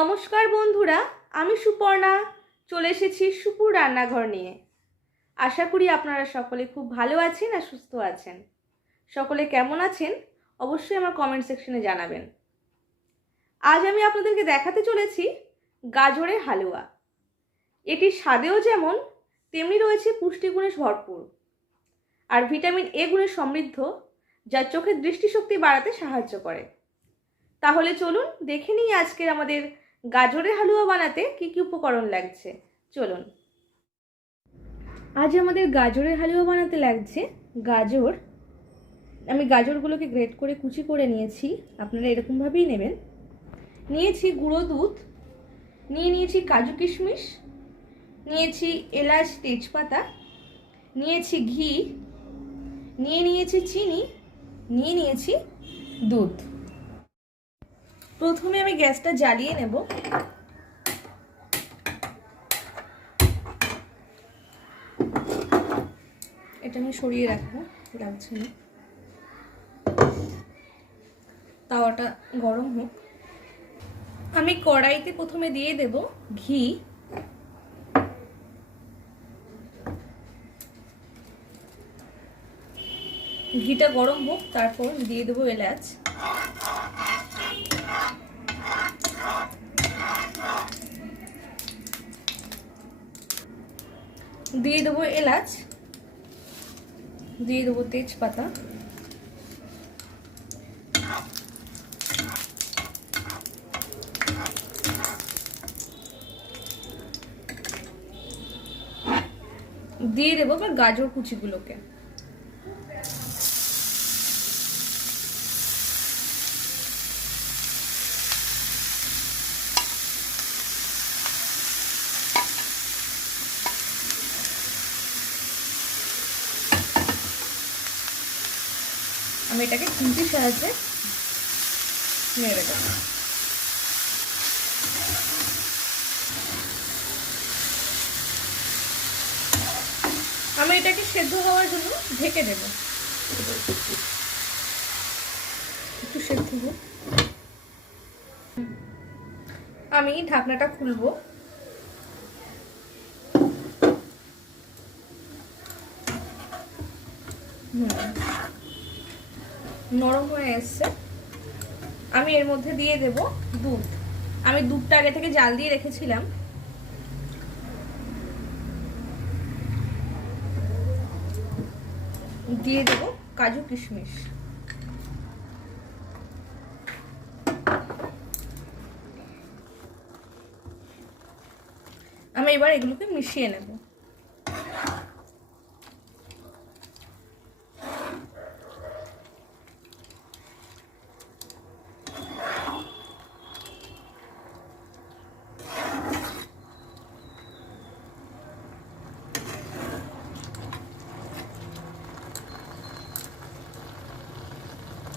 নমস্কার বন্ধুরা, আমি সুপর্ণা চলে এসেছি সুপুর রান্নাঘর নিয়ে। আশা করি আপনারা সকলে খুব ভালো আছেন আর সুস্থ আছেন। সকলে কেমন আছেন অবশ্যই আমার কমেন্ট সেকশনে জানাবেন। আজ আমি আপনাদেরকে দেখাতে চলেছি গাজরের হালুয়া। এটি স্বাদেও যেমন তেমনি রয়েছে পুষ্টিগুণে ভরপুর আর ভিটামিন এ গুণে সমৃদ্ধ, যা চোখের দৃষ্টিশক্তি বাড়াতে সাহায্য করে। তাহলে চলুন দেখে নিই আজকের আমাদের গাজরের হালুয়া বানাতে কি কি উপকরণ লাগছে। চলুন। আজ আমাদের গাজরের হালুয়া বানাতে লাগছে গাজর। আমি গাজরগুলোকে গ্রেট করে কুচি করে নিয়েছি, আপনারা এরকমভাবেই নেবেন। নিয়েছি গুঁড়ো দুধ, নিয়েছি কাজু কিশমিশ, নিয়েছি এলাচ তেজপাতা, নিয়েছি ঘি, নিয়েছি চিনি, নিয়েছি দুধ। প্রথমে আমি গ্যাসটা জ্বালিয়ে নেব। এটা আমি সরিয়ে রাখবো, লাগছে না। তাওয়াটা গরম হোক। আমি কড়াইতে প্রথমে দিয়ে দেব ঘি। ঘিটা গরম হোক, তারপর দিয়ে দেবো এলাচ। দিয়ে দেবো এলাচ, দিয়ে দেবো তেজপাতা, দিয়ে দেবো আবার গাজর কুচিগুলোকে। আমি এটাকে খুন্তির সাহায্যে নেড়ে দেব। আমি এটাকে সেদ্ধ হওয়ার জন্য ঢেকে দেব। একটু সেদ্ধ হোক। আমি ঢাকনাটা খুলবো। নরম হয়ে এসছে। আমি এর মধ্যে দিয়ে দেব দুধ। আমি দুধটা আগে থেকে জাল দিয়ে রেখেছিলাম। দিয়ে দেব কাজু কিশমিশ। আমি এবার এগুলোকে মিশিয়ে নেব।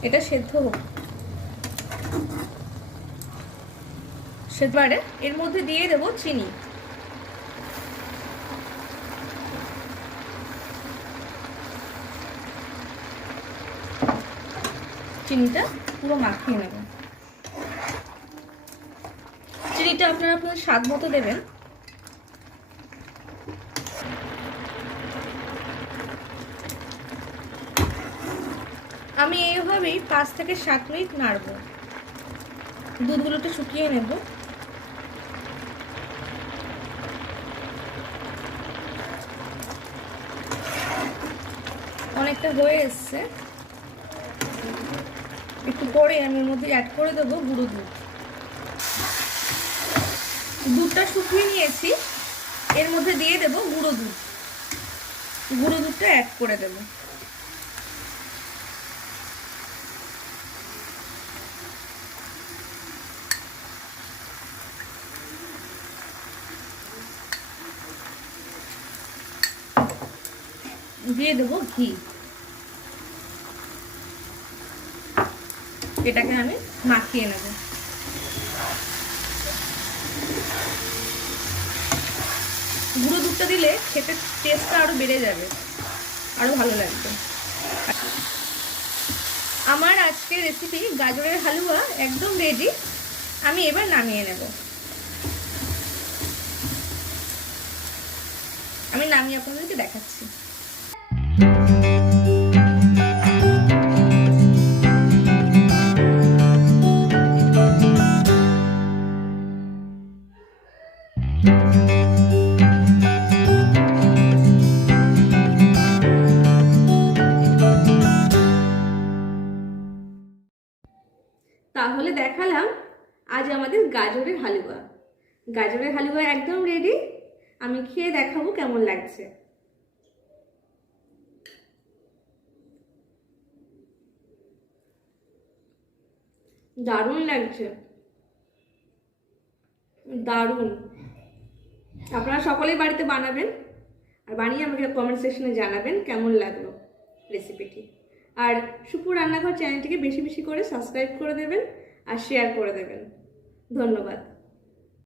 এটা সেদ্ধ হোক। সেদ্ধবারে এর মধ্যে দিয়ে দেব চিনি। চিনিটা পুরো মাখিয়ে নেব। চিনিটা আপনারা আপনাদের স্বাদ মতো দেবেন। আমি এইভাবেই 5 থেকে 7 মিনিট নাড়ব। দুধগুলোকে শুকিয়ে নেব। অনেকটা হয়ে এসছে। একটু পরে আমি এর মধ্যে অ্যাড করে দেবো গুঁড়ো দুধ। দুধটা শুকিয়ে নিয়েছি, এর মধ্যে দিয়ে দেবো গুঁড়ো দুধ। গুঁড়ো দুধটা অ্যাড করে দেবো। দিয়ে দেবো ঘি। এটাকে আমি মাখিয়ে নেব। গুঁড়ো দুধটা দিলে খেতে টেস্টটা আরো বেড়ে যাবে, আরো ভালো লাগবে। আমার আজকের রেসিপি গাজরের হালুয়া একদম রেডি। আমি এবার নামিয়ে নেব। আমি নামিয়ে আপনাদেরকে দেখাচ্ছি। তাহলে দেখালাম আজ আমাদের গাজরের হালুয়া। গাজরের হালুয়া একদম রেডি। আমি খেয়ে দেখাবো কেমন লাগছে। দারুণ লাগছে, দারুণ। আপনারা সকলেই বাড়িতে বানাবেন আর বানিয়ে আমাকে কমেন্ট সেকশনে জানাবেন কেমন লাগলো রেসিপিটি। আর সুপুর রান্নাঘর চ্যানেলটিকে বেশি বেশি করে সাবস্ক্রাইব করে দেবেন আর শেয়ার করে দেবেন। ধন্যবাদ।